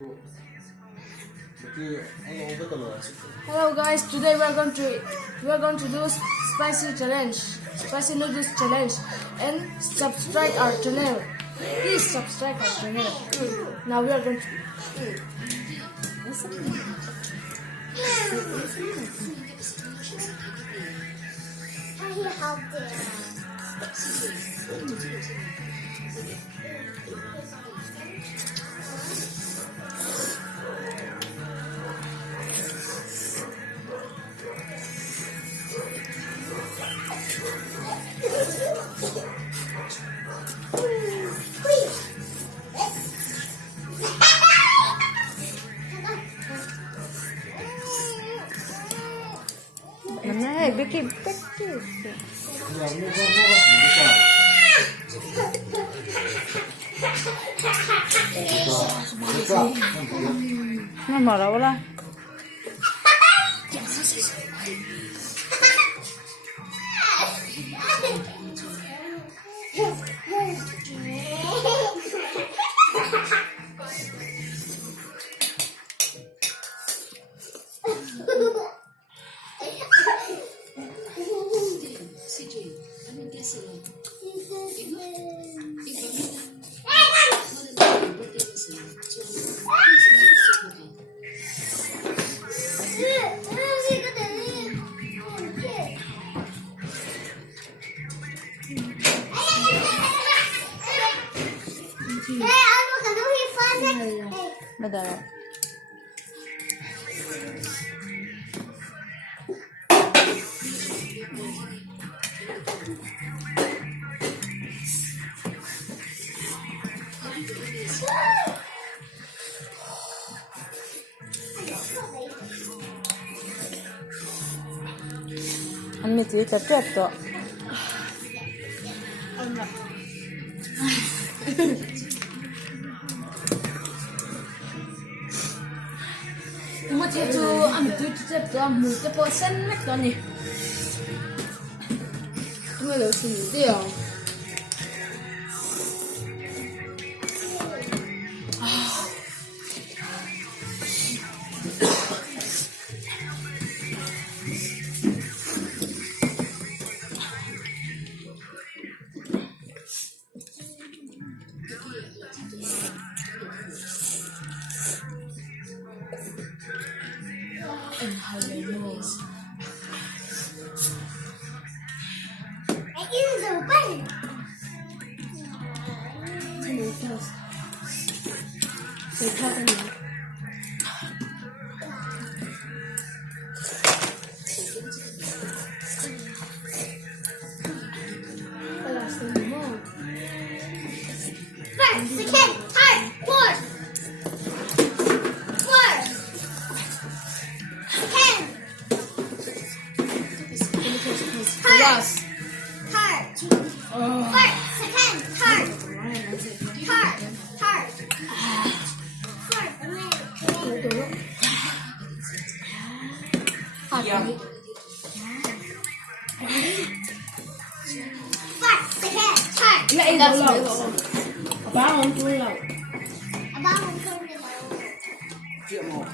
Hello guys, today we are going to do spicy challenge, spicy noodles challenge, and subscribe our channel. Please subscribe our channel. Now we are going to. Mana bikin kecil. Nah, marah lah. Betul. Anh chỉ chặt chặt rồi. Uma tu ambil tu ambil tu persen macam ni. Tu ada sini dia. And Halloween. It is open. First, second, third, fourth. Last. Third. First, second, third. Third. Fourth. First, second, third. Lại đâu lâu. Ba không tôi lâu. Ba không tôi lâu. Chuyện một